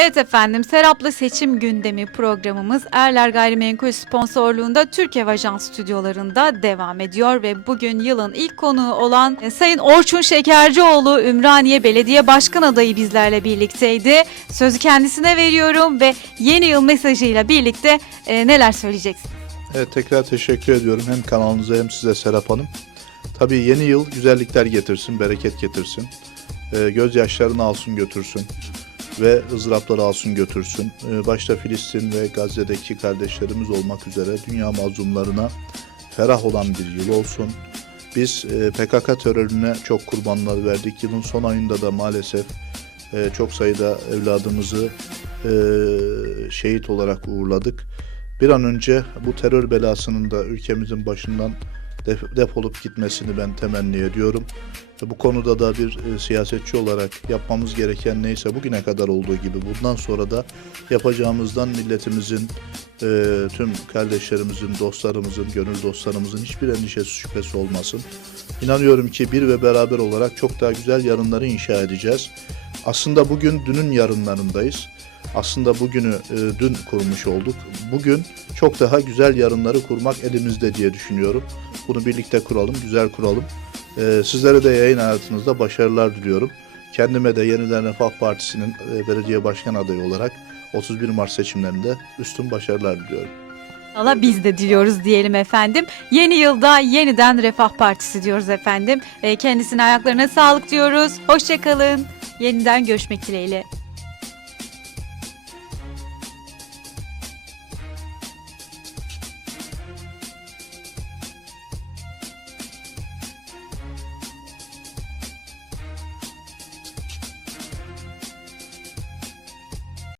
Evet efendim, Serap'la Seçim Gündemi programımız Erler Gayrimenkul sponsorluğunda Türkiye Ajans stüdyolarında devam ediyor ve bugün yılın ilk konuğu olan e, Sayın Orçun Şekercioğlu Ümraniye Belediye Başkan adayı bizlerle birlikteydi. Sözü kendisine veriyorum ve yeni yıl mesajıyla birlikte e, neler söyleyeceksin? Evet tekrar teşekkür ediyorum hem kanalınıza hem size Serap Hanım. Tabii yeni yıl güzellikler getirsin, bereket getirsin. Ee, gözyaşlarını alsın götürsün ve ızdırapları alsın götürsün. Ee, başta Filistin ve Gazze'deki kardeşlerimiz olmak üzere dünya mazlumlarına ferah olan bir yıl olsun. Biz e, PKK terörüne çok kurbanlar verdik. Yılın son ayında da maalesef e, çok sayıda evladımızı e, şehit olarak uğurladık. Bir an önce bu terör belasının da ülkemizin başından def- defolup gitmesini ben temenni ediyorum. Bu konuda da bir e, siyasetçi olarak yapmamız gereken neyse bugüne kadar olduğu gibi bundan sonra da yapacağımızdan milletimizin, e, tüm kardeşlerimizin, dostlarımızın, gönül dostlarımızın hiçbir endişesi şüphesi olmasın. İnanıyorum ki bir ve beraber olarak çok daha güzel yarınları inşa edeceğiz. Aslında bugün dünün yarınlarındayız. Aslında bugünü e, dün kurmuş olduk. Bugün çok daha güzel yarınları kurmak elimizde diye düşünüyorum. Bunu birlikte kuralım, güzel kuralım. E, sizlere de yayın hayatınızda başarılar diliyorum. Kendime de Yeniden Refah Partisi'nin e, belediye başkan adayı olarak 31 Mart seçimlerinde üstün başarılar diliyorum. Allah biz de diliyoruz diyelim efendim. Yeni yılda yeniden Refah Partisi diyoruz efendim. E, kendisine ayaklarına sağlık diyoruz. Hoşçakalın. Yeniden görüşmek dileğiyle.